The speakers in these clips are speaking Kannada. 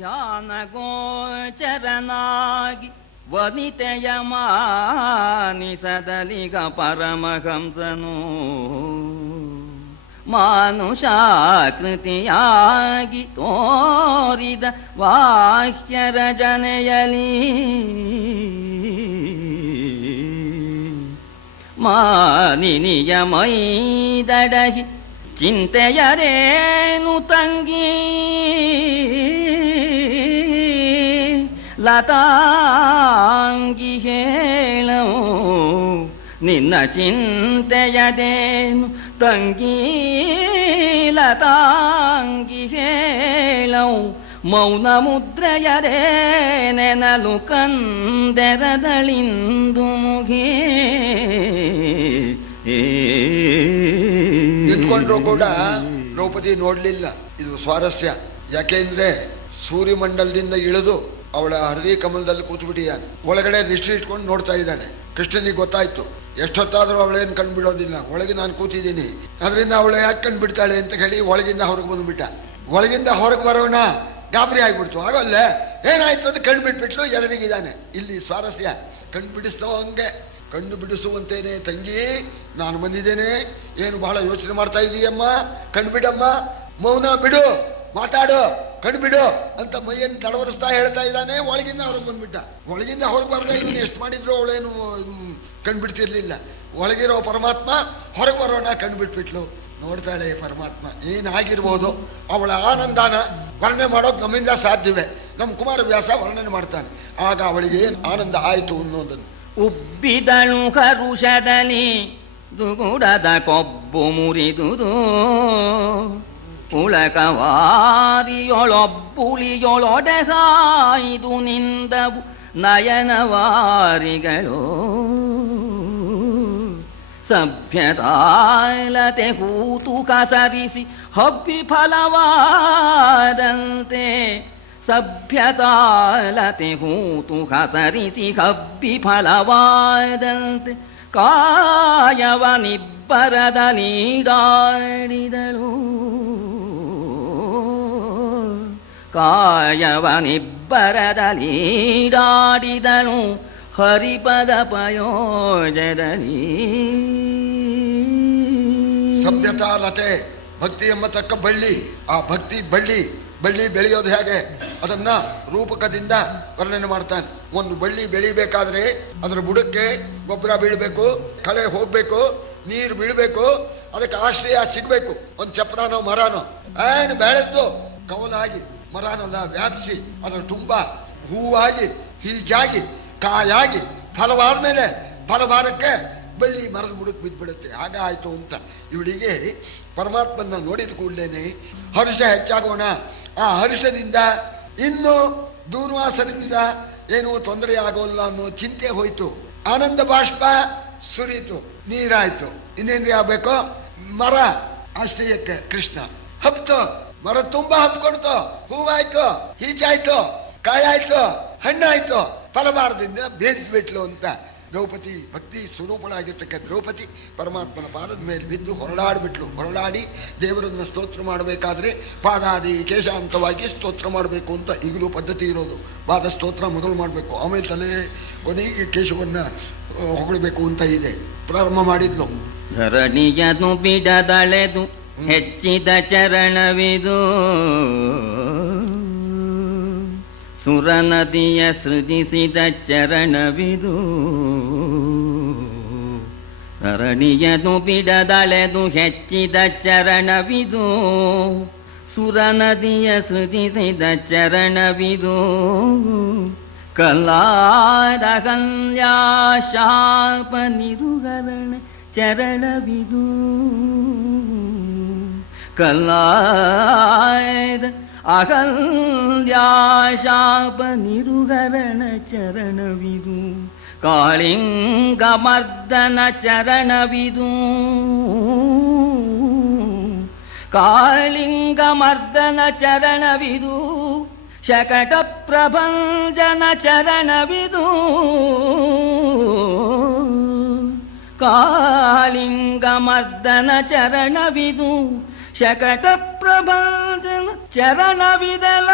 ಯಾನಗೋಚರನಾಗಿ ವನಿತೆಯ ಮಾನಿಸದಲಿಗ ಪರಮಹಂಸನು ಮಾನುಷಾಕೃತಿಯಾಗಿ ತೋರಿದ ವಾಹ್ಯರಜನೆಯಲಿ ಮಾನಿನಿಯ ಮೈದಡಹಿ ಚಿಂತೆಯರೇನು ತಂಗಿ ಲತಾಂಗಿ ಹೇಳವು ನಿನ್ನ ಚಿಂತೆಯದೇನು ತಂಗಿ ಲತಾಂಗಿ ಹೇಳವು ಮೌನ ಮುದ್ರೆಯರೇ ನೆನಲು ಕಂದೆರದಳಿಂದು ಮುಗಿ ನಿಂತ್ಕೊಂಡ್ರು ಕೂಡ ದ್ರೌಪದಿ ನೋಡ್ಲಿಲ್ಲ. ಇದು ಸ್ವಾರಸ್ಯ. ಯಾಕೆಂದ್ರೆ ಸೂರ್ಯಮಂಡಲದಿಂದ ಇಳಿದು ಅವಳ ಹೃದಯ ಕಮಲದಲ್ಲಿ ಕೂತ್ಬಿಟ್ಟಿದ್ದಾನೆ. ಒಳಗಡೆ ದೃಷ್ಟಿ ಇಟ್ಕೊಂಡು ನೋಡ್ತಾ ಇದ್ದಾನೆ. ಕೃಷ್ಣನಿಗೆ ಗೊತ್ತಾಯ್ತು, ಎಷ್ಟೊತ್ತಾದ್ರೂ ಅವಳೇನು ಕಂಡುಬಿಡೋದಿಲ್ಲ, ಒಳಗೆ ನಾನು ಕೂತಿದ್ದೀನಿ, ಅದರಿಂದ ಅವಳು ಯಾಕೆ ಕಂಡುಬಿಡ್ತಾಳೆ ಅಂತ ಹೇಳಿ ಒಳಗಿಂದ ಹೊರಗೆ ಬಂದ್ಬಿಟ್ಟ. ಒಳಗಿಂದ ಹೊರಗೆ ಬರೋಣ ಗಾಬರಿ ಆಗ್ಬಿಡ್ತು. ಆಗೋಲ್ಲೇ ಏನಾಯ್ತು ಅಂತ ಕಣ್ಣು ಬಿಟ್ಬಿಟ್ಲು. ಎದುರಿಗಿದ್ದಾನೆ. ಇಲ್ಲಿ ಸ್ವಾರಸ್ಯ. ಕಣ್ಣು ಬಿಡಿಸ್ತೋ ಹಂಗೆ ಕಣ್ಣು ಬಿಡಿಸುವಂತೇನೆ ತಂಗಿ ನಾನು ಬಂದಿದ್ದೇನೆ, ಏನು ಬಹಳ ಯೋಚನೆ ಮಾಡ್ತಾ ಇದೀಯಮ್ಮ, ಕಣ್ಣು ಬಿಡಮ್ಮ, ಮೌನ ಬಿಡು, ಮಾತಾಡು, ಕಣ್ಣು ಬಿಡು ಅಂತ ಮೈಯನ್ನು ತಡವರಿಸ್ತಾ ಹೇಳ್ತಾ ಇದ್ದಾನೆ. ಒಳಗಿಂದ ಹೊರಗೆ ಬಂದ್ಬಿಟ್ಟ. ಒಳಗಿಂದ ಹೊರಗೆ ಬರದೆ ಇವನು ಎಷ್ಟು ಮಾಡಿದ್ರು ಅವಳೇನು ಕಣ್ಣು ಬಿಡ್ತಿರ್ಲಿಲ್ಲ. ಒಳಗಿರೋ ಪರಮಾತ್ಮ ಹೊರಗೆ ಬರೋಣ ಕಣ್ಣು ಬಿಟ್ಬಿಟ್ಲು. ನೋಡ್ತಾಳೆ ಪರಮಾತ್ಮ. ಏನಾಗಿರ್ಬೋದು ಅವಳ ಆನಂದನ ವರ್ಣನೆ ಮಾಡೋದು ನಮ್ಮಿಂದ ಸಾಧ್ಯವೇ? ನಮ್ಮ ಕುಮಾರವ್ಯಾಸ ವರ್ಣನೆ ಮಾಡ್ತಾನೆ. ಆಗ ಅವಳಿಗೆ ಏನು ಆನಂದ ಆಯಿತು ಅನ್ನೋದನ್ನು. ಉಬ್ಬಿದಳು ಹರುಷದಲ್ಲಿ ದುಗುಡದ ಕೊಬ್ಬು ಮುರಿದುದು ಪುಳಕವಾರಿಯೊಳೊಬ್ಬುಳಿಯೊಳೊಡೆಗಾಯ್ದು ನಿಂದವು ನಯನವಾರಿಗಳು ಸಭ್ಯತಾಲತೆ ಹೂತು ಕಸರಿಸಿ ಹಬ್ಬಿ ಫಲವಾದಂತೆ ಸಭ್ಯತಾಲತೆ ಹೂತು ಕಸರಿಸಿ ಹಬ್ಬಿ ಫಲವಾದಂತೆ ಕಾಯವನಿಬ್ಬರದ ನೀಡಾಡಿದಳು ಕಾಯವನಿಬ್ಬರದ ನೀಡಾಡಿದಳು ಹರಿಪದ ಪಯೋಜದಲ್ಲಿ. ಸಭ್ಯತಾಲತೆ ಭಕ್ತಿ ಎಂಬತಕ್ಕ ಬಳ್ಳಿ. ಆ ಭಕ್ತಿ ಬಳ್ಳಿ ಬೆಳೆಯೋದು ಹೇಗೆ ಅದನ್ನ ರೂಪಕದಿಂದ ವರ್ಣನೆ ಮಾಡ್ತಾನೆ. ಒಂದು ಬಳ್ಳಿ ಬೆಳಿಬೇಕಾದ್ರೆ ಅದರ ಬುಡಕ್ಕೆ ಗೊಬ್ಬರ ಬೀಳಬೇಕು, ಕಳೆ ಹೋಗ್ಬೇಕು, ನೀರು ಬೀಳಬೇಕು, ಅದಕ್ಕೆ ಆಶ್ರಯ ಸಿಗ್ಬೇಕು. ಒಂದು ಚಪ್ರಾನೋ ಮರಾನೋ ಏನು ಬೆಳೆದ್ದು ಕವಲಾಗಿ ಮರಾನನ್ನ ವ್ಯಾಪಿಸಿ ಅದರ ತುಂಬ ಹೂವಾಗಿ ಹೀಜಾಗಿ ಕಾಯಾಗಿ ಫಲವಾದ ಮೇಲೆ ಫಲಭಾರಕ್ಕೆ ಬಳ್ಳಿ ಮರದ ಬುಡಕ್ಕೆ ಬಿದ್ದುಬಿಡುತ್ತೆ. ಆಗ ಆಯ್ತು ಅಂತ ಇವಳಿಗೆ ಪರಮಾತ್ಮನ ನೋಡಿದ ಕೂಡಲೇನೆ ಹರ್ಷ ಹೆಚ್ಚಾಗೋಣ. ಆ ಹರ್ಷದಿಂದ ಇನ್ನು ದೂರ್ವಾಸದಿಂದ ಏನೂ ತೊಂದರೆ ಆಗೋಲ್ಲ ಅನ್ನೋ ಚಿಂತೆ ಹೋಯ್ತು. ಆನಂದ ಬಾಷ್ಪ ಸುರಿತು, ನೀರಾಯ್ತು. ಇನ್ನೇನ್ರಿ ಆಗ್ಬೇಕು? ಮರ ಆಶ್ರಯಕ್ಕೆ ಕೃಷ್ಣ ಹಬ್ತು, ಮರ ತುಂಬಾ ಹಬ್ಕೊಡ್ತು, ಹೂವಾಯ್ತು, ಹೀಚಾಯ್ತು, ಕಾಯಾಯ್ತು, ಹಣ್ಣಾಯ್ತು, ಫಲಭಾರದಿಂದ ಬೇಯಿಸ್ಬಿಟ್ಲು ಅಂತ ದ್ರೌಪದಿ ಭಕ್ತಿ ಸ್ವರೂಪಳಾಗಿರ್ತಕ್ಕ ದ್ರೌಪದಿ ಪರಮಾತ್ಮನ ಪಾದದ ಮೇಲೆ ಬಿದ್ದು ಹೊರಳಾಡ್ಬಿಟ್ಲು. ಹೊರಳಾಡಿ ದೇವರನ್ನ ಸ್ತೋತ್ರ ಮಾಡಬೇಕಾದ್ರೆ ಪಾದಾದಿ ಕೇಶಾಂತವಾಗಿ ಸ್ತೋತ್ರ ಮಾಡಬೇಕು ಅಂತ ಈಗಲೂ ಪದ್ಧತಿ ಇರೋದು. ಪಾದ ಸ್ತೋತ್ರ ಮೊದಲು ಮಾಡಬೇಕು, ಆಮೇಲೆ ತಲೆ ಕೊನೆಗೆ ಕೇಶವನ್ನ ಹೊಗಳಬೇಕು ಅಂತ ಇದೆ. ಪ್ರಾರಂಭ ಮಾಡಿದ್ಲು. ಧರಣಿಯನು ಬಿಡದಳೆದು ಹೆಚ್ಚಿದ ಚರಣವಿದು ಸುರನದಿಯ ಸೃಜಿಸಿದ ಚರಣವಿದು ಧರಣಿಯನು ಬಿಡದಳೆದು ಹೆಚ್ಚಿದ ಚರಣವಿದು ಸುರನದಿಯ ಸೃಜಿಸಿದ ಚರಣವಿದು ಕಲಾದ ಕಲ್ಯಾಶಾಪ ನಿರುಗರಣ ಚರಣವಿದು ಕಲಾದ ಅಹಲ್ಯಾಶಾಪ ನಿರುಗರಣ ಚರಣವಿದು ಕಾಳಿಂಗ ಮರ್ದನ ಚರಣವಿದು ಕಾಳಿಂಗ ಮರ್ದನ ಚರಣವಿದು ಶಕಟ ಪ್ರಭಂಜನ ಚರಣವಿದು ಕಾಳಿಂಗ ಮರ್ದನ ಚರಣವಿದು ಶಕಟ ಪ್ರಭಂಜನ ಚರಣವಿದಲ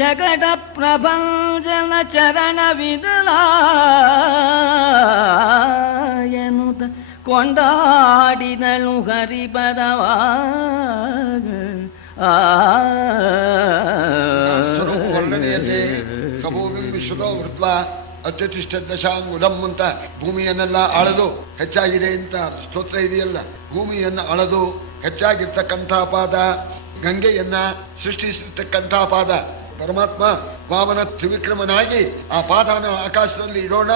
ಶಕಟ ಪ್ರಭಂಜನ ಚರಣವಿದಲ ಎನ್ನುತ್ತ ಕೊಂಡಾಡಿದಳು ಹರಿಪದವಾಗ ವರ್ಣನೆಯಲ್ಲಿ ಸಭೂಮಿಂ ವಿಶ್ವದೋ ವೃತ್ವ ಅತ್ಯತಿಷ್ಠ ದಶಾಂಗುಲಂ ಅಂತ ಭೂಮಿಯನ್ನೆಲ್ಲ ಅಳದು ಹೆಚ್ಚಾಗಿದೆ ಅಂತ ಸ್ತೋತ್ರ ಇದೆಯಲ್ಲ. ಭೂಮಿಯನ್ನು ಅಳದು ಹೆಚ್ಚಾಗಿರ್ತಕ್ಕಂಥ ಪಾದ, ಗಂಗೆಯನ್ನ ಸೃಷ್ಟಿಸಿರ್ತಕ್ಕಂಥ ಪಾದ. ಪರಮಾತ್ಮ ವಾಮನ ತ್ರಿವಿಕ್ರಮನಾಗಿ ಆ ಪಾದನ ಆಕಾಶದಲ್ಲಿ ಇಡೋಣ,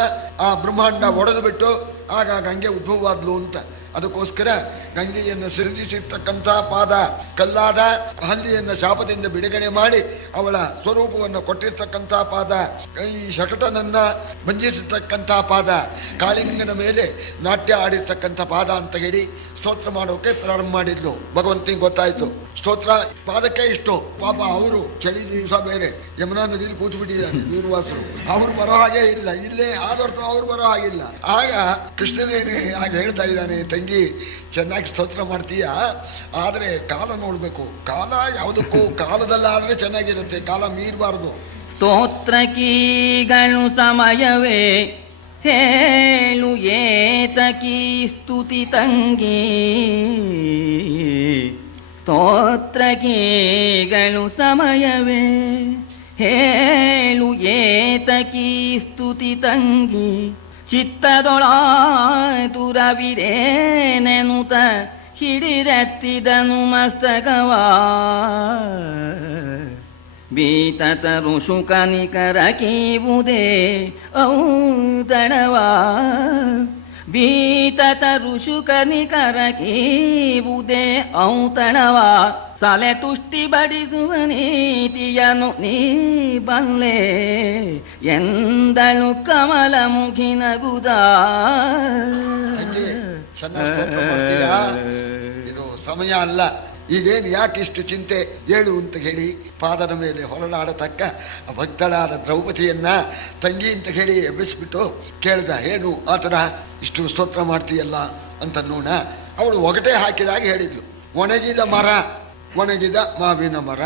ಆ ಬ್ರಹ್ಮಾಂಡ ಒಡೆದು ಬಿಟ್ಟು ಆಗ ಗಂಗೆ ಉದ್ಭವವಾದ್ಲು ಅಂತ. ಅದಕ್ಕೋಸ್ಕರ ಗಂಗೆಯನ್ನು ಸೃಜಿಸಿರ್ತಕ್ಕಂಥ ಪಾದ, ಕಲ್ಲಾದ ಹಲ್ಲಿಯನ್ನು ಶಾಪದಿಂದ ಬಿಡುಗಡೆ ಮಾಡಿ ಅವಳ ಸ್ವರೂಪವನ್ನು ಕೊಟ್ಟಿರ್ತಕ್ಕಂಥ ಪಾದ, ಈ ಶಕಟನನ್ನ ಬಂಧಿಸಿರ್ತಕ್ಕಂಥ ಪಾದ, ಕಾಳಿಂಗನ ಮೇಲೆ ನಾಟ್ಯ ಆಡಿರ್ತಕ್ಕಂಥ ಪಾದ ಅಂತ ಹೇಳಿ ಸ್ತೋತ್ರ ಮಾಡೋಕೆ ಪ್ರಾರಂಭ ಮಾಡಿದ್ಲು. ಭಗವಂತನಿಗೆ ಗೊತ್ತಾಯ್ತು ಸ್ತೋತ್ರ ಪಾದಕ್ಕೆ ಇಷ್ಟು. ಪಾಪ ಅವರು ಚಳಿ ದಿವಸ ಬೇರೆ ಯಮುನಾ ನದಿಯಲ್ಲಿ ಕೂತು ಬಿಟ್ಟಿದ್ದಾರೆ ದೂರ್ವಾಸರು. ಅವ್ರು ಬರೋ ಹಾಗೆ ಇಲ್ಲ, ಇಲ್ಲೇ ಆದೊರ್ತು ಅವ್ರು ಬರೋ ಹಾಗಿಲ್ಲ. ಆಗ ಕೃಷ್ಣನೇ ಆಗ ಹೇಳ್ತಾ ಇದ್ದಾನೆ, ತಂಗಿ ಚೆನ್ನಾಗಿ ಸ್ತೋತ್ರ ಮಾಡ್ತೀಯ, ಆದರೆ ಕಾಲ ನೋಡ್ಬೇಕು. ಕಾಲ ಯಾವುದಕ್ಕೂ ಕಾಲದಲ್ಲಾದ್ರೆ ಚೆನ್ನಾಗಿರುತ್ತೆ, ಕಾಲ ಮೀರಬಾರ್ದು. ಸ್ತೋತ್ರ ಕೀಗಳು ಸಮಯವೇ ಹೇಳು ಏತಕೀ ಸ್ತುತಿ ತಂಗಿ. ಸ್ತೋತ್ರ ಕೀಗಳು ಸಮಯವೇ ಹೇಳು ಏತಕೀ ಸ್ತುತಿ ತಂಗಿ. ಚಿತ್ತದೊಳಾತುರವಿದೇನೆನುತ ಹಿಡಿದೆತ್ತಿದನು ಮಸ್ತಕವಾ. ಬೀತತರು ಶುಕನಿಕರ ಕೀವುದೇ ಔತಣವಾ. ಬೀತತರು ಶುಕನಿಕರ ಕೀವುದೇ ಔತಣವಾ. ಸಲೆ ತುಷ್ಟಿ ಬಡಿಸುವ ನೀತಿಯನು ನೀ ಬಲ್ಲೆ ಎಂದಳು ಕಮಲ ಮುಖಿನಗುದ. ಇದು ಸಮಯ ಅಲ್ಲ, ಈಗೇನು ಯಾಕಿಷ್ಟು ಚಿಂತೆ ಹೇಳು ಅಂತ ಹೇಳಿ ಪಾದದ ಮೇಲೆ ಹೊರಳಾಡತಕ್ಕ ಭಕ್ತಳಾದ ದ್ರೌಪದಿಯನ್ನ ತಂಗಿ ಅಂತ ಹೇಳಿ ಎಬ್ಬಿಸ್ಬಿಟ್ಟು ಕೇಳ್ದ, ಏನು ಆ ಥರ ಇಷ್ಟು ಸ್ತೋತ್ರ ಮಾಡ್ತೀಯಲ್ಲ ಅಂತ ನೋಡ. ಅವಳು ಒಗಟೆ ಹಾಕಿದಾಗ ಹೇಳಿದ್ಲು, ಒಣಗಿದ ಮರ, ಒಣಗಿದ ಮಾವಿನ ಮರ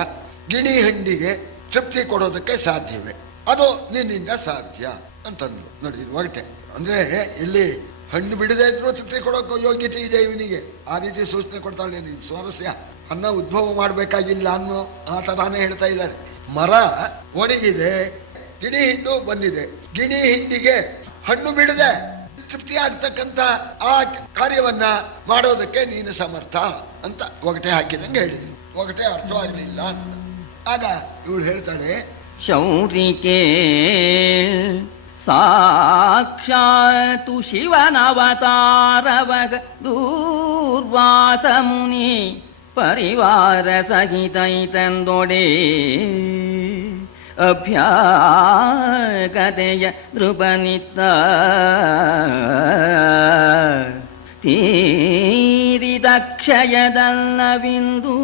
ಗಿಣಿ ಹಂಡಿಗೆ ತೃಪ್ತಿ ಕೊಡೋದಕ್ಕೆ ಸಾಧ್ಯವೇ? ಅದು ನಿನ್ನಿಂದ ಸಾಧ್ಯ ಅಂತಂದ್ಲು. ನೋಡಿ ಒಗಟೆ ಅಂದ್ರೆ ಇಲ್ಲಿ ಹಣ್ಣು ಬಿಡದೇ ಇದ್ರು ತೃಪ್ತಿ ಕೊಡೋಕೆ ಯೋಗ್ಯತೆ ಇದೆ ಇವನಿಗೆ. ಆ ರೀತಿ ಸೂಚನೆ ಕೊಡ್ತಾಳೆ. ನೀನು ಸ್ವಾರಸ್ಯ, ಅನ್ನ ಉದ್ಭವ ಮಾಡಬೇಕಾಗಿಲ್ಲ ಅನ್ನೋ ಆ ಥರಾನೇ ಹೇಳ್ತಾ ಇದ್ದಾರೆ. ಮರ ಒಣಗಿದೆ, ಗಿಣಿ ಹಿಂಡು ಬಂದಿದೆ, ಗಿಣಿ ಹಿಂಡಿಗೆ ಹಣ್ಣು ಬಿಡದೆ ತೃಪ್ತಿ ಆಗ್ತಕ್ಕಂಥ ಆ ಕಾರ್ಯವನ್ನ ಮಾಡೋದಕ್ಕೆ ನೀನು ಸಮರ್ಥ ಅಂತ ಒಗಟೆ ಹಾಕಿದಂಗೆ ಹೇಳಿದ್ನು. ಒಗಟೆ ಅರ್ಥವಾಗಲಿಲ್ಲ ಅಂತ. ಆಗ ಇವಳು ಹೇಳ್ತಾಳೆ, ಶೌರಿಕೆ ಸಾಕ್ಷಾತು ಶಿವನವತಾರವಗ ದೂರ್ವಾಸ ಮುನಿ ಪರಿವಾರ ಸಹಿತೈತಂದೊಡೆ ಅಭ್ಯಾಗತೆಯ ನೃಪನಿತ್ತ ತೀರಿದಕ್ಷಯದಲ್ಲವಿಂದು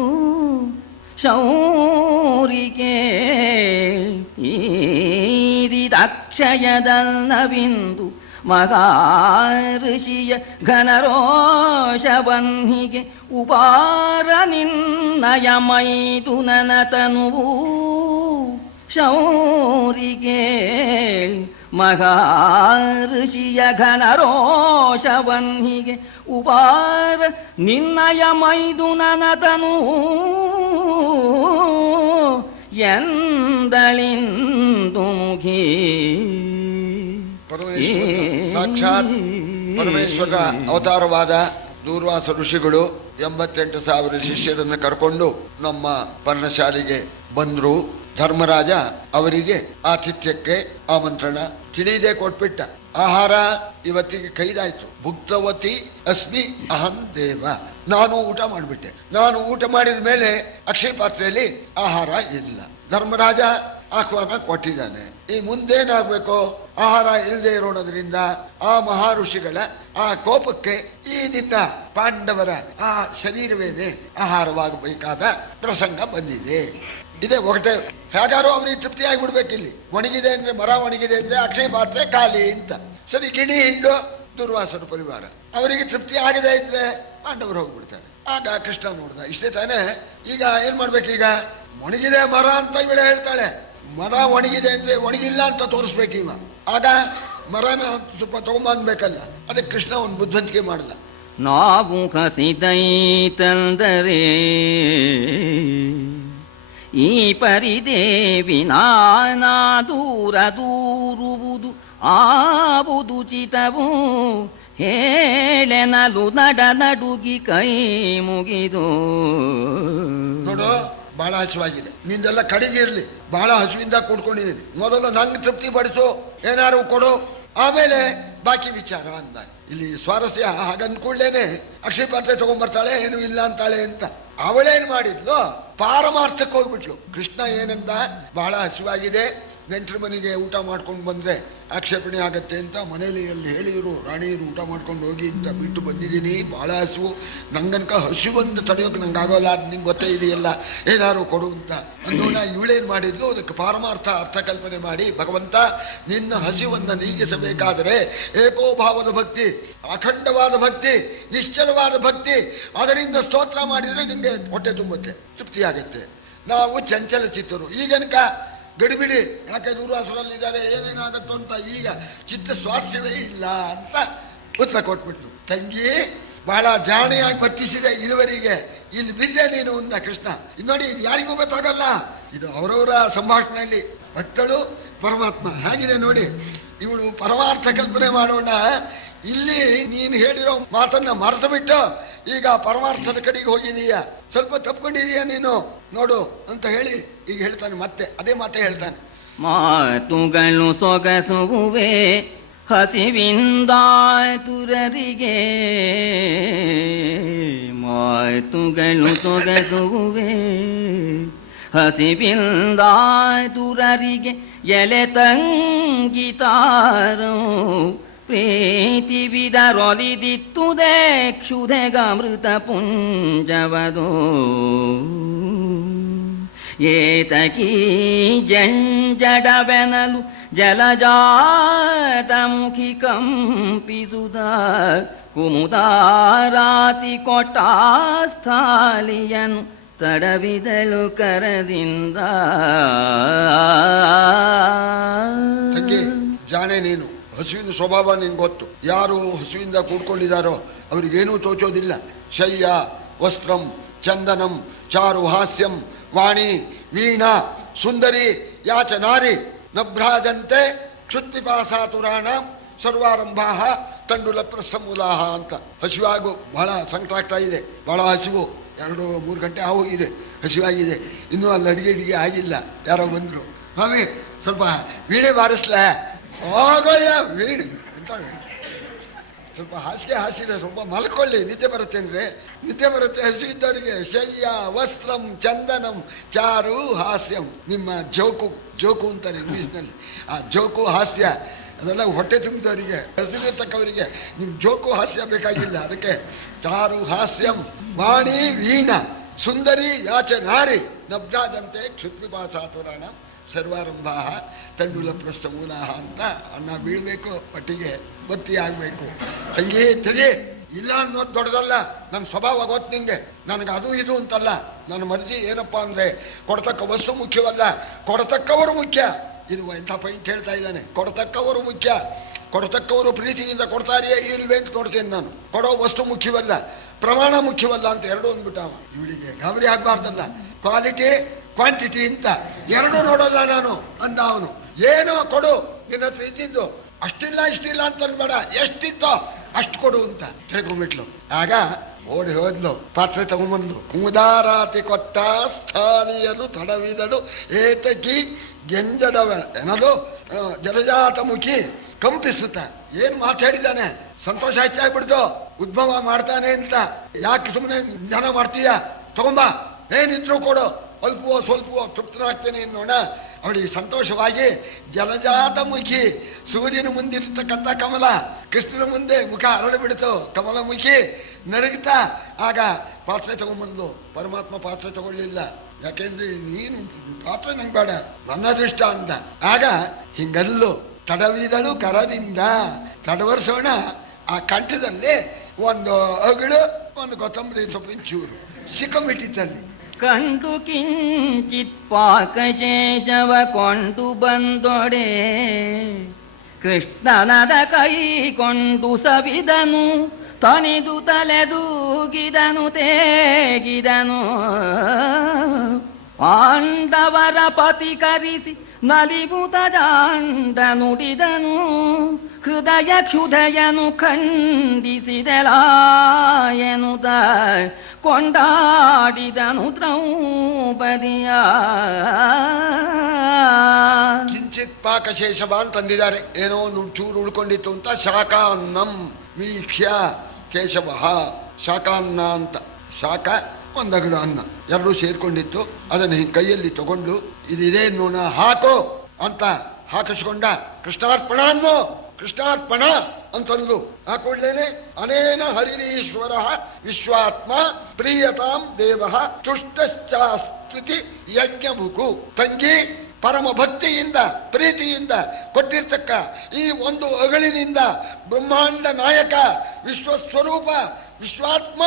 ಶೌರಿಕೆ ತೀರಿದಕ್ಷಯದಲ್ಲವಿಂದು ಮಹಾಋಷಿಯ ಘನರೋಷವನ್ನಿಗೆ ಉಪಾರ ನಿನ್ನಯ ಮೈದು ನನತನುವು ಶೌರಿಗೆ ಮಹಾಋಷಿಯ ಘನರೋಷವನ್ನಿಗೆ ಉಪಾರ ನಿನ್ನಯ ಮೈದು ನನತನು ಎಂದಳಿಂದು ಮುಖಿ. ಸಾಕ್ಷಾತ್ ಪರಮೇಶ್ವರ ಅವತಾರವಾದ ದೂರ್ವಾಸ ಋಷಿಗಳು 88,000 ಶಿಷ್ಯರನ್ನು ಕರ್ಕೊಂಡು ನಮ್ಮ ಪರ್ಣಶಾಲೆಗೆ ಬಂದ್ರು. ಧರ್ಮರಾಜ ಅವರಿಗೆ ಆತಿಥ್ಯಕ್ಕೆ ಆಮಂತ್ರಣ ತಿಳಿದೇ ಕೊಟ್ಬಿಟ್ಟ. ಆಹಾರ ಇವತ್ತಿಗೆ ಕೈದಾಯ್ತು. ಭುಕ್ತವತಿ ಅಸ್ಮಿ ಅಹಂ ದೇವ, ನಾನು ಊಟ ಮಾಡಿಬಿಟ್ಟೆ. ನಾನು ಊಟ ಮಾಡಿದ ಮೇಲೆ ಅಕ್ಷಯ ಪಾತ್ರೆಯಲ್ಲಿ ಆಹಾರ ಇಲ್ಲ. ಧರ್ಮರಾಜ ಆಹ್ವಾನ ಕೊಟ್ಟಿದ್ದಾನೆ. ಈ ಮುಂದೇನಾಗ್ಬೇಕು? ಆಹಾರ ಇಲ್ಲದೆ ಇರೋಣದ್ರಿಂದ ಆ ಮಹಾಋಷಿಗಳ ಆ ಕೋಪಕ್ಕೆ ಈ ನಿನ್ನ ಪಾಂಡವರ ಆ ಶರೀರವೇನೆ ಆಹಾರವಾಗಬೇಕಾದ ಪ್ರಸಂಗ ಬಂದಿದೆ. ಇದೇ ಒಗಟೆ. ಹೇಗಾರು ಅವನಿಗೆ ತೃಪ್ತಿ ಆಗಿಬಿಡ್ಬೇಕಿಲ್ಲಿ. ಒಣಗಿದೆ ಅಂದ್ರೆ, ಮರ ಒಣಗಿದೆ ಅಂದ್ರೆ ಅಕ್ಷಯ ಪಾತ್ರೆ ಖಾಲಿ ಅಂತ. ಸರಿ, ಗಿಣಿ ಹಿಂಡು ದುರ್ವಾಸನ ಪರಿವಾರ ಅವರಿಗೆ ತೃಪ್ತಿ ಆಗದೆ ಇದ್ರೆ ಪಾಂಡವರು ಹೋಗ್ಬಿಡ್ತಾರೆ. ಆಗ ಕೃಷ್ಣ ನೋಡ್ದ, ಇಷ್ಟೇ ತಾನೇ. ಈಗ ಏನ್ ಮಾಡ್ಬೇಕೀಗ? ಒಣಗಿದೆ ಮರ ಅಂತ ಇವಳೆ ಹೇಳ್ತಾಳೆ. ಮರ ಒಣಗಿದೆ ಅಂದ್ರೆ ಒಣಗಿಲ್ಲ ಅಂತ ತೋರಿಸ್ಬೇಕು ಇವ. ಆಗ ಮರನ ಸ್ವಲ್ಪ ತಗೊಂಬಂದ್ಬೇಕಲ್ಲ, ಅದಕ್ಕೆ ಕೃಷ್ಣ ಒಂದು ಬುದ್ಧಿವಂತಿಕೆ ಮಾಡಲ್ಲ. ನಾವು ಹಸಿದೈತಂದರೆ ಈ ಪರಿದೇವಿ ನಾನಾ ದೂರ ದೂರುವುದು ಆವುದು ಚಿತವು ಹೇಳೆನಲು ನಡುಗಿ ಕೈ ಮುಗಿದು. ನೋಡು, ಬಹಳ ಹಸುವಾಗಿದೆ, ನಿಂದೆಲ್ಲ ಕಡೆಗಿರ್ಲಿ, ಬಹಳ ಹಸುವಿಂದ ಕೂಡ್ಕೊಂಡಿದ್ದೀನಿ. ಮೊದಲು ನಂಗೆ ತೃಪ್ತಿ ಪಡಿಸು, ಏನಾರು ಕೊಡು, ಆಮೇಲೆ ಬಾಕಿ ವಿಚಾರ ಅಂದ. ಇಲ್ಲಿ ಸ್ವಾರಸ್ಯ ಹಾಗಂದ್ಕೊಳ್ಳೇನೆ ಅಕ್ಷಯ ಪಾತ್ರೆ ತಗೊಂಡ್ಬರ್ತಾಳೆ, ಏನು ಇಲ್ಲ ಅಂತಾಳೆ ಅಂತ. ಅವಳೇನ್ ಮಾಡಿದ್ಲು, ಪಾರಮಾರ್ಥಕ್ಕೆ ಹೋಗ್ಬಿಟ್ಲು. ಕೃಷ್ಣ ಏನಂದ, ಬಹಳ ಹಸುವಾಗಿದೆ, ನೆಂಟರ ಮನೆಗೆ ಊಟ ಮಾಡ್ಕೊಂಡು ಬಂದ್ರೆ ಆಕ್ಷೇಪಣೆ ಆಗತ್ತೆ ಅಂತ ಮನೇಲಿ ಅಲ್ಲಿ ಹೇಳಿದ್ರು, ರಾಣಿಯರು ಊಟ ಮಾಡ್ಕೊಂಡು ಹೋಗಿ ಅಂತ ಬಿಟ್ಟು ಬಂದಿದ್ದೀನಿ, ಬಹಳ ಹಸುವು, ನಂಗನಕ ಹಸುವಂದು ತಡೆಯೋಕೆ ನಂಗೆ ಆಗೋಲ್ಲ, ಅದು ನಿಂಗೆ ಗೊತ್ತೇ ಇದೆಯಲ್ಲ, ಏನಾದ್ರು ಕೊಡು ಅಂತ ಅಂದೋಣ. ಇವಳೇನು ಮಾಡಿದ್ಲು, ಅದಕ್ಕೆ ಪಾರಮಾರ್ಥ ಅರ್ಥಕಲ್ಪನೆ ಮಾಡಿ, ಭಗವಂತ ನಿನ್ನ ಹಸಿವನ್ನು ನೀಗಿಸಬೇಕಾದರೆ ಏಕೋಭಾವದ ಭಕ್ತಿ, ಅಖಂಡವಾದ ಭಕ್ತಿ, ನಿಶ್ಚಲವಾದ ಭಕ್ತಿ, ಅದರಿಂದ ಸ್ತೋತ್ರ ಮಾಡಿದರೆ ನಿಮಗೆ ಹೊಟ್ಟೆ ತುಂಬುತ್ತೆ, ತೃಪ್ತಿ ಆಗತ್ತೆ. ನಾವು ಚಂಚಲ ಚಿತ್ತರು, ಈಗನಕ ಗಡಿಬಿಡಿ, ಯಾಕೆ ದೂರ್ವಾಸರಲ್ಲಿದ್ದಾರೆ, ಏನೇನಾಗತ್ತೋ ಅಂತ ಈಗ ಚಿತ್ತ ಸ್ವಾಸ್ಥ್ಯವೇ ಇಲ್ಲ ಅಂತ ಉತ್ತರ ಕೊಟ್ಬಿಟ್ಲು. ತಂಗಿ ಬಹಳ ಜಾಣೆಯಾಗಿ ವರ್ತಿಸಿದೆ ಇದುವರೆಗೆ, ಇಲ್ಲಿ ಬಿದ್ದೆ ನೀನು ಅಂದ ಕೃಷ್ಣ. ಇದು ನೋಡಿ, ಇದು ಯಾರಿಗೂ ಗೊತ್ತಾಗಲ್ಲ, ಇದು ಅವರವರ ಸಂಭಾಷಣೆಯಲ್ಲಿ. ಭಕ್ತಳು ಪರಮಾತ್ಮ ಹೇಗಿದೆ ನೋಡಿ. ಇವಳು ಪರಮಾರ್ಥ ಕಲ್ಪನೆ ಮಾಡೋಣ, ಇಲ್ಲಿ ನೀನು ಹೇಳಿರೋ ಮಾತನ್ನ ಮರೆತು ಬಿಟ್ಟು ಈಗ ಪರಮಾರ್ಥದ ಕಡೆಗೆ ಹೋಗಿದೀಯ, ಸ್ವಲ್ಪ ತಪ್ಕೊಂಡಿದೀಯ ನೀನು ನೋಡು ಅಂತ ಹೇಳಿ ಈಗ ಹೇಳ್ತಾನೆ. ಮತ್ತೆ ಅದೇ ಮಾತೇ ಹೇಳ್ತಾನೆ. ಮಾತುಗಳು ಸೊಗಸುವೆ ಹಸಿವಿಂದ ತುರರಿಗೆ, ಮಾತುಗಳು ಸೊಗಸುವೆ ಹಸಿವಿಂದ ತುರರಿಗೆ, ಎಲೆ ತಂಗಿತಾರೋ ಪ್ರೀತಿ ವಿದರೊಲಿದಿತ್ತುದೇ ಕ್ಷುಧೆಗಮೃತ ಪುಂಜವದೋ. ಏತಕೀ ಜಂಜಡವೆನಲು ಜಲಜಾತಮುಖಿ ಕಂಪಿಸುದ, ಕುಮುದಾರಾತಿ ಕೊಟ್ಟಾಸ್ಥಾಲಿಯನು ತಡವಿದಳು ಕರದಿಂದ. ಜಾಣೆ ನೀನು, ಹಸುವಿನ ಸ್ವಭಾವ ನಿನ್ಗೆ ಗೊತ್ತು. ಯಾರು ಹಸುವಿಂದ ಕೂಡ್ಕೊಂಡಿದ್ದಾರೋ ಅವರಿಗೇನೂ ತೋಚೋದಿಲ್ಲ. ಶಯ್ಯ ವಸ್ತ್ರಂ ಚಂದನಂ ಚಾರು ಹಾಸ್ಯಂ ವಾಣಿ ವೀಣಾ ಸುಂದರಿ ಯಾಚ ನಾರಿ ನಭ್ರಾಜಂತೆ ಕ್ಷುತ್ಪಿಪಾಸಾತುರಾಣ ಸರ್ವಾರಂಭಾ ತಂಡುಲ ಪ್ರಸಮೂಲಾಹ ಅಂತ. ಹಸಿವಾಗು ಬಹಳ ಸಂಕಟ ಆಗ್ತಾ ಇದೆ, ಬಹಳ ಹಸಿವು, 2-3 ಗಂಟೆ ಆಗೋಗಿದೆ, ಹಸಿವಾಗಿದೆ, ಇನ್ನೂ ಅಲ್ಲಿ ಅಡಿಗೆ ಆಗಿಲ್ಲ. ಯಾರೋ ಬಂದ್ರು, ಸ್ವಾಮಿ ಸ್ವಲ್ಪ ವೀಣೆ ಬಾರಿಸ್ಲ, ಹೋಗೋಯ್ಯ ವೀಣೆ ಅಂತ. ಸ್ವಲ್ಪ ಹಾಸಿಗೆ ಹಾಸಿದೆ, ಸ್ವಲ್ಪ ಮಲ್ಕೊಳ್ಳಿ, ನಿದ್ದೆ ಬರುತ್ತೆ ಅಂದ್ರೆ ನಿದ್ದೆ ಬರುತ್ತೆ ಹಸಿವಿದ್ದವರಿಗೆ. ಶಯ್ಯ ವಸ್ತ್ರಂ ಚಂದನಂ ಚಾರು ಹಾಸ್ಯಂ. ನಿಮ್ಮ ಜೋಕು ಅಂತಾರೆ ಇಂಗ್ಲೀಷ್ನಲ್ಲಿ, ಆ ಜೋಕು ಹಾಸ್ಯ ಅದೆಲ್ಲ ಹೊಟ್ಟೆ ತುಂಬಿದವರಿಗೆ, ಹಸಿರಿರ್ತಕ್ಕವರಿಗೆ ನಿಮ್ ಜೋಕು ಹಾಸ್ಯ ಬೇಕಾಗಿಲ್ಲ. ಅದಕ್ಕೆ ಚಾರು ಹಾಸ್ಯಂ ವಾಣಿ ವೀಣಾ ಸುಂದರಿ ಯಾಚ ನಾರಿ ನಬ್ಜಾದಂತೆ ಕ್ಷುತ್ಪಿಪಾಸಾತುರಾಣ ಸರ್ವಾರಂಭ ತಂಡುಲ ಪ್ರಸ್ಥಮೂಲಾಹ ಅಂತ. ಅನ್ನ ಬೀಳ್ಬೇಕು, ಪಟ್ಟಿಗೆ ಬತ್ತಿ ಆಗ್ಬೇಕು. ತಂಗಿ ತೆಗಿ, ಇಲ್ಲ ಅನ್ನೋದು ದೊಡ್ಡದಲ್ಲ, ನನ್ನ ಸ್ವಭಾವ ಗೊತ್ತು ನಿಂಗೆ. ನನಗೆ ಅದು ಇದು ಅಂತಲ್ಲ, ನನ್ನ ಮರ್ಜಿ ಏನಪ್ಪಾ ಅಂದ್ರೆ ಕೊಡ್ತಕ್ಕ ವಸ್ತು ಮುಖ್ಯವಲ್ಲ, ಕೊಡತಕ್ಕವರು ಮುಖ್ಯ. ಇದು ಎಂಥ ಪಾಯಿಂಟ್ ಹೇಳ್ತಾ ಇದ್ದಾನೆ. ಕೊಡತಕ್ಕವರು ಮುಖ್ಯ, ಕೊಡತಕ್ಕವರು ಪ್ರೀತಿಯಿಂದ ಕೊಡ್ತಾರೆಯೇ ಇಲ್ವೇ ಅಂತ ನೋಡ್ತೇನೆ ನಾನು. ಕೊಡೋ ವಸ್ತು ಮುಖ್ಯವಲ್ಲ, ಪ್ರಮಾಣ ಮುಖ್ಯವಲ್ಲ ಅಂತ ಎರಡೂ ಅಂದ್ಬಿಟ್ಟಾವ. ಇವಳಿಗೆ ಗಾಬರಿ ಆಗ್ಬಾರ್ದಲ್ಲ, ಕ್ವಾಲಿಟಿ ಕ್ವಾಂಟಿಟಿ ಅಂತ ಎರಡೂ ನೋಡಲ್ಲ ನಾನು ಅಂದ ಅವನು. ಏನೋ ಕೊಡು, ನಿನ್ನ ಹತ್ರ ಇದ್ದಿದ್ದು ಅಷ್ಟಿಲ್ಲ ಇಷ್ಟಿಲ್ಲ ಅಂತ ಅನ್ಬೇಡ, ಎಷ್ಟಿತ್ತೋ ಅಷ್ಟು ಕೊಡು ಅಂತ ತಿಳ್ಕೊಂಡ್ಬಿಟ್ಲು. ಆಗ ಓಡಿ ಹೋದ್ಲು, ಪಾತ್ರೆ ತಗೊಂಬಂದು ಕುಮುದಾರಾತಿ ಕೊಟ್ಟ ಸ್ಥಾನಿಯನು ತಡವಿದಳು ಏತಕಿ ಗೆಂಜಡವ ಏನದು ಜಲಜಾತ ಮುಖಿ ಕಂಪಿಸುತ್ತ. ಏನ್ ಮಾತಾಡಿದಾನೆ, ಸಂತೋಷ ಹೆಚ್ಚಾಗ್ಬಿಡ್ತು, ಉದ್ಭವ ಮಾಡ್ತಾನೆ ಅಂತ. ಯಾಕೆ ಸುಮ್ಮನೆ ಜನ ಮಾಡ್ತೀಯ, ತಗೊಂಬ, ಏನಿದ್ರು ಕೊಡು, ಅಲ್ಪವೋ ಸ್ವಲ್ಪವೋ ತೃಪ್ತನಾಗ್ತೇನೆ ಅನ್ನೋಣ. ಅವಳಿಗೆ ಸಂತೋಷವಾಗಿ ಜಲಜಾತ ಮುಖಿ, ಸೂರ್ಯನ ಮುಂದಿರ್ತಕ್ಕಂಥ ಕಮಲ, ಕೃಷ್ಣನ ಮುಂದೆ ಮುಖ ಅರಳು ಬಿಡ್ತು, ಕಮಲ ಮುಖಿ ನಡುಗ್ತಾ. ಆಗ ಪಾತ್ರೆ ತಗೊಂಡ್ಬಂದು, ಪರಮಾತ್ಮ ಪಾತ್ರೆ ತಗೊಳ್ಳಿಲ್ಲ, ಯಾಕೆಂದ್ರೆ ನೀನು ಪಾತ್ರೆ ನಂಗೆ ಬೇಡ, ನನ್ನ ಅದೃಷ್ಟ ಅಂತ. ಆಗ ಹಿಂಗಲ್ಲು ತಡವಿದಳು ಕರದಿಂದ. ತಡವರ್ಸೋಣ, ಆ ಕಂಠದಲ್ಲಿ ಒಂದು ಅಗಳು, ಒಂದು ಕೊತ್ತಂಬರಿ ಸೊಪ್ಪಿನ ಚೂರು ಸಿಕ್ಕಂಬಿಟ್ಟಿತ್ತಲ್ಲಿ. ಕಂಡು ಕಿಂಚಿತ್ ಪಾಕಶೇಷವ ಕೊಂಡು ಬಂದೊಡೆ ಕೃಷ್ಣನದ ಕೈಕೊಂಡು ಸವಿದನು ತಣಿದು ತಲೆದೂಗಿದನು ತೇಗಿದನು ಪಾಂಡವರ ಪತಿಕರಿಸಿ ನಲಿಬುತ ಜಾಂಡ ನುಡಿದನು ಹೃದಯ ಕ್ಷುಧಯನು ಖಂಡಿಸಿದೆಲಾಯನುತ ಕೊಂಡಾಡಿದನು ದ್ರೌಪದಿಯ. ಕಿಂಚಿತ್ ಪಾಕಶೇಷವ ಅಂತಂದಿದ್ದಾರೆ, ಏನೋ ಒಂದು ಚೂರು ಉಳ್ಕೊಂಡಿತ್ತು ಅಂತ. ಶಾಕಾನ್ನಂ ವೀಕ್ಷ್ಯ ಕೇಶವ, ಶಾಕಾನ್ನ ಅಂತ. ಶಾಕ ಒಂದಗಡು ಅನ್ನ ಎರಡೂ ಸೇರ್ಕೊಂಡಿತ್ತು. ಅದನ್ನು ಕೈಯಲ್ಲಿ ತಗೊಂಡು ಇದಿದೆ ನೋಣ ಹಾಕೋ ಅಂತ ಹಾಕಿಸ್ಕೊಂಡ. ಕೃಷ್ಣಾರ್ಪಣ ಅನ್ನೋ, ಕೃಷ್ಣಾರ್ಪಣ ಅಂತಂದು ಹಾಕೊಳ್ಳೇನೆ. ಅನೇನ ಹರಿರೀಶ್ವರ ವಿಶ್ವಾತ್ಮ ಪ್ರಿಯತಾಂ ದೇವ ತುಷ್ಟಶ್ಚಾಸ್ತಿ ಯಜ್ಞಭುಕು. ತಂಗಿ ಪರಮ ಭಕ್ತಿಯಿಂದ ಪ್ರೀತಿಯಿಂದ ಕೊಟ್ಟಿರ್ತಕ್ಕ ಈ ಒಂದು ಅಗಳಿನಿಂದ ಬ್ರಹ್ಮಾಂಡ ನಾಯಕ ವಿಶ್ವಸ್ವರೂಪ ವಿಶ್ವಾತ್ಮ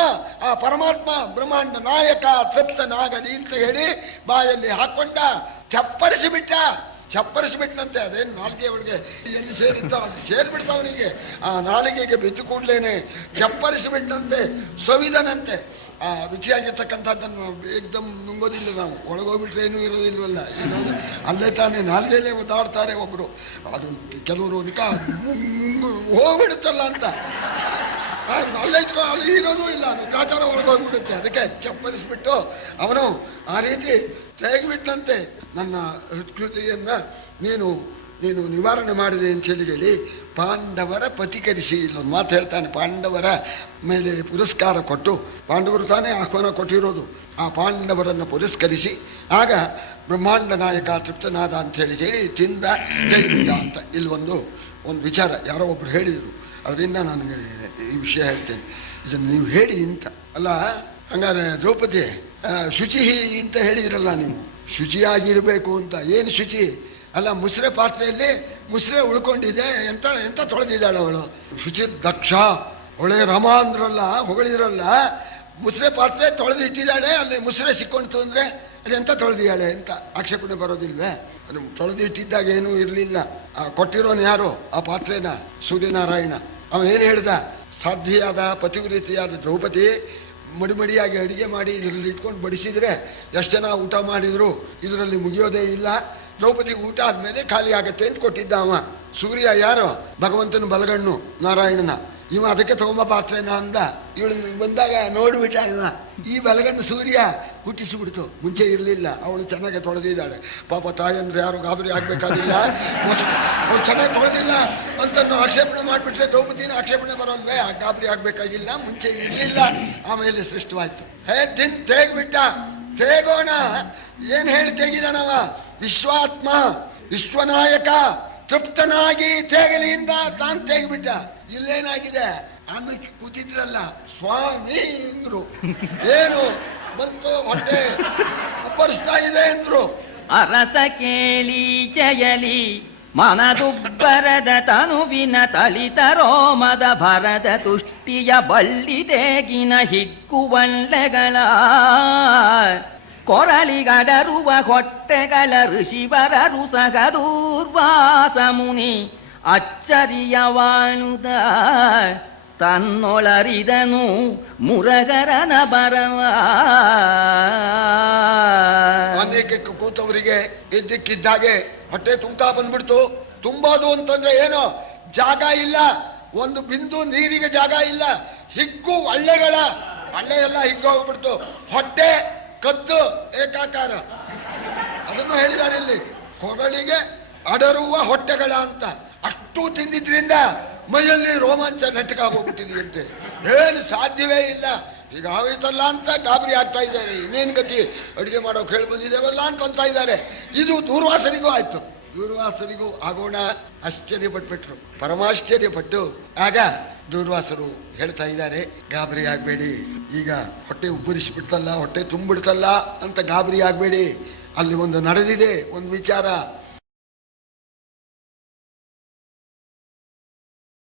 ಆ ಪರಮಾತ್ಮ ಬ್ರಹ್ಮಾಂಡ ನಾಯಕ ತೃಪ್ತನಾಗಲಿ ಅಂತ ಹೇಳಿ ಬಾಯಲ್ಲಿ ಹಾಕೊಂಡ. ಚಪ್ಪರಿಸಿಬಿಟ್ಟನಂತೆ. ಅದೇನು ನಾಲಿಗೆ ಒಳಗೆ ಎಲ್ಲಿ ಸೇರಿರ್ತಾವ ಅಲ್ಲಿ ಸೇರಿಬಿಡ್ತಾವನಿಗೆ. ಆ ನಾಲಿಗೆಗೆ ಬಿದ್ದು ಕೂಡ್ಲೇನೆ ಚಪ್ಪರಿಸಿಬಿಟ್ಟನಂತೆ, ಸವಿದನಂತೆ. ಆ ರುಚಿಯಾಗಿರ್ತಕ್ಕಂಥದ್ದನ್ನು ಏಕ್ದಮ್ ನುಂಗೋದಿಲ್ಲ ನಾವು. ಒಳಗೋಗ್ಬಿಟ್ರೆ ಏನೂ ಇರೋದಿಲ್ವಲ್ಲ, ಇರೋದು ಅಲ್ಲೇ ತಾನೇ ನಾಲ್ಗೆಯಲ್ಲೇ ಒದ್ದಾಡ್ತಾರೆ ಒಬ್ರು. ಅದು ಕೆಲವರು ನಿಕ ಹೋಗ್ಬಿಡುತ್ತಲ್ಲ ಅಂತ ಅಲ್ಲೇ ಅಲ್ಲಿ ಇರೋದು ಇಲ್ಲ, ಗ್ರಾಚಾರ ಒಳಗೋಗ್ಬಿಡುತ್ತೆ. ಅದಕ್ಕೆ ಚಪ್ಪರಿಸ್ಬಿಟ್ಟು ಅವನು ಆ ರೀತಿ ತೆಗೆಬಿಟ್ಟಂತೆ. ನನ್ನ ಹೃತ್ಕೃತಿಯನ್ನ ನೀನು ನಿವಾರಣೆ ಮಾಡಿದೆ ಅಂತ ಹೇಳಿ ಪಾಂಡವರ ಪತಿಕರಿಸಿ. ಇಲ್ಲೊಂದು ಮಾತು ಹೇಳ್ತಾನೆ, ಪಾಂಡವರ ಮೇಲೆ ಪುರಸ್ಕಾರ ಕೊಟ್ಟು, ಪಾಂಡವರು ತಾನೇ ಆಹ್ವಾನ ಕೊಟ್ಟಿರೋದು, ಆ ಪಾಂಡವರನ್ನು ಪುರಸ್ಕರಿಸಿ ಆಗ ಬ್ರಹ್ಮಾಂಡ ನಾಯಕ ತೃಪ್ತನಾದ ಅಂತ ಹೇಳಿ ತಿಂದ ಜೈವಿದ ಅಂತ. ಇಲ್ಲಿ ಒಂದು ವಿಚಾರ ಯಾರೋ ಒಬ್ರು ಹೇಳಿದರು, ಅದರಿಂದ ನನಗೆ ಈ ವಿಷಯ ಹೇಳ್ತೇನೆ. ಇದನ್ನು ನೀವು ಹೇಳಿ ಅಂತ ಅಲ್ಲ. ಹಂಗಾರೆ ದ್ರೌಪದಿ ಶುಚಿ ಅಂತ ಹೇಳಿದ್ರಲ್ಲ ನೀವು, ಶುಚಿಯಾಗಿರಬೇಕು ಅಂತ. ಏನು ಶುಚಿ ಅಲ್ಲ, ಮುಸ್ರೆ ಪಾತ್ರೆಯಲ್ಲಿ ಮುಸ್ರೆ ಉಳ್ಕೊಂಡಿದೆ, ಎಂತ ತೊಳೆದಿದ್ದಾಳೆ ಅವಳು. ಶುಚಿ ದಕ್ಷ ಒಳ್ಳೆ ರಮ ಅಂದ್ರಲ್ಲ, ಹೊಗಳಿದ್ರಲ್ಲ. ಮುಸ್ರೆ ಪಾತ್ರೆ ತೊಳೆದಿಟ್ಟಿದ್ದಾಳೆ, ಅಲ್ಲಿ ಮುಸ್ರೆ ಸಿಕ್ಕೊಂಡ್ತು ಅಂದ್ರೆ ಅದೆಂತ ತೊಳೆದಿದ್ದಾಳೆ ಅಂತ ಆಕ್ಷೇಪಣೆ ಬರೋದಿಲ್ವೇ? ಅದು ತೊಳೆದಿಟ್ಟಿದ್ದಾಗ ಏನೂ ಇರಲಿಲ್ಲ. ಕೊಟ್ಟಿರೋನು ಯಾರು ಆ ಪಾತ್ರೆನ? ಸೂರ್ಯನಾರಾಯಣ. ಅವ ಏನು ಹೇಳ್ದ? ಸಾಧ್ವಿಯಾದ ಪತಿವ್ರತಿಯಾದ ದ್ರೌಪದಿ ಮಡಿಮಡಿಯಾಗಿ ಅಡಿಗೆ ಮಾಡಿ ಇದರಲ್ಲಿ ಇಟ್ಕೊಂಡು ಬಡಿಸಿದ್ರೆ ಎಷ್ಟು ಜನ ಊಟ ಮಾಡಿದ್ರು ಇದರಲ್ಲಿ ಮುಗಿಯೋದೇ ಇಲ್ಲ. ದ್ರೌಪದಿಗೆ ಊಟ ಆದ್ಮೇಲೆ ಖಾಲಿ ಆಗತ್ತೆ ಅಂತ ಕೊಟ್ಟಿದ್ದ ಅವ. ಸೂರ್ಯ ಯಾರು? ಭಗವಂತನ ಬಲಗಣ್ಣು ನಾರಾಯಣನ. ಇವ ಅದಕ್ಕೆ ತಗೊಂಬ ಪಾತ್ರೆನ ಅಂದ. ಇವಳು ಬಂದಾಗ ನೋಡ್ಬಿಟ್ಟ ಇವ, ಈ ಬಲಗಣ್ಣು ಸೂರ್ಯ ಹುಟ್ಟಿಸಿಬಿಡ್ತು. ಮುಂಚೆ ಇರಲಿಲ್ಲ. ಅವಳು ಚೆನ್ನಾಗಿ ತೊಳೆದಿದ್ದಾಳೆ. ಪಾಪ ತಾಯಂದ್ರೆ ಯಾರು ಗಾಬರಿ ಆಗ್ಬೇಕಾಗಿಲ್ಲ, ಅವಳು ಚೆನ್ನಾಗಿ ತೊಳೆದಿಲ್ಲ ಅಂತ ಆಕ್ಷೇಪಣೆ ಮಾಡಿಬಿಟ್ರೆ ದ್ರೌಪದಿನ ಆಕ್ಷೇಪಣೆ ಬರೋಲ್ವೇ? ಗಾಬರಿ ಆಗ್ಬೇಕಾಗಿಲ್ಲ, ಮುಂಚೆ ಇರಲಿಲ್ಲ, ಆಮೇಲೆ ಸೃಷ್ಟವಾಯ್ತು. ತೇಗ್ಬಿಟ್ಟ. ತೇಗೋಣ ಏನ್ ಹೇಳಿ ತೆಗಿದಾನವ? ವಿಶ್ವಾತ್ಮ ವಿಶ್ವನಾಯಕ ತೃಪ್ತನಾಗಿ ತೇಗಲಿಯಿಂದ ತಾನು ತೇಗ್ಬಿಟ್ಟ. ಇಲ್ಲೇನಾಗಿದೆ? ಅನ್ನಕ್ಕೆ ಕೂತಿದ್ರಲ್ಲ ಸ್ವಾಮಿ ಎಂದ್ರು. ಏನು ಬಂತು? ಹೊಟ್ಟೆ ಉಬ್ಬರಿಸ್ತಾ ಇದೆ ಎಂದ್ರು. ಅರಸ ಕೇಳಿ ಜಯಲಿ ಮನದುಬ್ಬರದ ತನುವಿನ ತಳಿತ ರೋಮದ ಭರದ ತುಷ್ಟಿಯ ಬಳ್ಳಿ ತೇಗಿನ ಹಿಗ್ಗುವಂಡೆಗಳ ಕೊರಳಿಗಡರುವ ಹೊಟ್ಟೆಗಳ ಋಷಿವರರು ಸಗದೂರ್ವಾಸ ಮುನಿ ಅಚ್ಚರಿಯವಾನುದ ತನ್ನೊಳರಿದನು ಮುರಗರನ ಬರವ. ಅನೇಕ ಕೂತವರಿಗೆ ಇದ್ದಕ್ಕಿದ್ದಾಗೆ ಹೊಟ್ಟೆ ತುಂಬ್ತಾ ಬಂದ್ಬಿಡ್ತು. ತುಂಬೋದು ಅಂತಂದ್ರೆ ಏನು? ಜಾಗ ಇಲ್ಲ, ಒಂದು ಬಿಂದು ನೀರಿಗೆ ಜಾಗ ಇಲ್ಲ. ಹಿಗ್ಗು ಹಳ್ಳೆಗಳ ಹಳ್ಳೆ ಎಲ್ಲ ಹಿಗ್ಗೋಗ್ಬಿಡ್ತು. ಹೊಟ್ಟೆ ಕತ್ತು ಏಕಾಕಾರ. ಅದನ್ನು ಹೇಳಿದ್ದಾರೆ ಇಲ್ಲಿ, ಕೊರಳಿಗೆ ಅಡರುವ ಹೊಟ್ಟೆಗಳ ಅಂತ. ಅಷ್ಟು ತಿಂದಿದ್ರಿಂದ ಮೈಯಲ್ಲಿ ರೋಮಾಂಚ ನೆಟ್ಟಗಾಗೋಗ್ಬಿಟ್ಟಿದೆಯಂತೆ. ಏನು ಸಾಧ್ಯವೇ ಇಲ್ಲ. ಈಗ ಆಗೋಯ್ತಲ್ಲ ಅಂತ ಗಾಬರಿ ಆಗ್ತಾ ಇದ್ದಾರೆ. ಇನ್ನೇನು ಗತಿ, ಅಡುಗೆ ಮಾಡೋಕೆ ಹೇಳಿ ಬಂದಿದ್ದೇವಲ್ಲ ಅಂತ ಇದ್ದಾರೆ. ಇದು ದೂರ್ವಾಸರಿಗೂ ಆಯ್ತು. ದೂರ್ವಾಸರಿಗೂ ಆಗೋಣ ಆಶ್ಚರ್ಯಪಟ್ಬಿಟ್ರು, ಪರಮಾಶ್ಚರ್ಯಪಟ್ಟು. ಆಗ ದೂರ್ವಾಸರು ಹೇಳ್ತಾ ಇದ್ದಾರೆ, ಗಾಬರಿ ಆಗ್ಬೇಡಿ, ಈಗ ಹೊಟ್ಟೆ ಉಬ್ಬರಿಸಿಬಿಡ್ತಲ್ಲ, ಹೊಟ್ಟೆ ತುಂಬಿಡ್ತಲ್ಲ ಅಂತ ಗಾಬರಿ ಆಗ್ಬೇಡಿ. ಅಲ್ಲಿ ಒಂದು ನಡೆದಿದೆ, ಒಂದು ವಿಚಾರ.